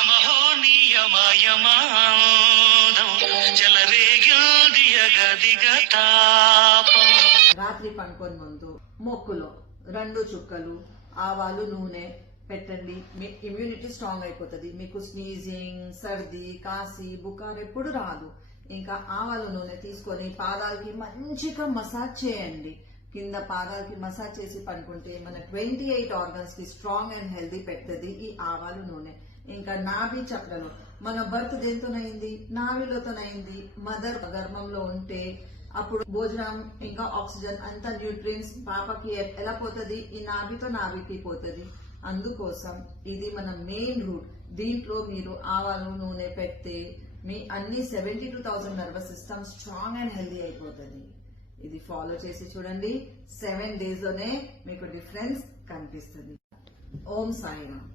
యమహో నియమయమాదం చెలరేగిల్ది అగదిగ తాపం. రాత్రి పండుకొని ముందు మొక్కులో 2 చుక్కలు ఆవాలు నూనె పెట్టండి. మీ ఇమ్యూనిటీ స్ట్రాంగ్ అయిపోతుంది. మీకు స్నీజింగ్, సర్ది, కాసి, బుకార్ ఎప్పుడు రాదు. ఇంకా ఆవాల నూనె తీసుకొని పాదాలకి మంచిగా మసాజ్ చేయండి. కింద పాదాలకి మసాజ్ చేసి పడుకుంటే మన 28 ఆర్గన్స్ కి స్ట్రాంగ్ అండ్ హెల్దీ పెడుతుంది ఈ ఆవాల నూనె. ఇంకా నాభి చక్రలో మన బర్త్ దేంతోనైంది? నాభిలోతోనైంది. మదర్ గర్భంలో ఉంటే అప్పుడు భోజనం ఇంకా ఆక్సిజన్ అంతా న్యూట్రియన్స్ పాపకి ఎలా పోతుంది? ఈ నాభికి పోతుంది. అందుకోసం ఇది మన మెయిన్ రూట్. దీంట్లో మీరు ఆవాలు నూనె పెడితే మీ అన్ని 72,000 nervous system strong and healthy అయిపోతుంది. ఇది ఫాలో చేసి చూడండి. 7 days లోనే మీకు డిఫరెన్స్ కనిపిస్తుంది. ఓం సాయిరామ్.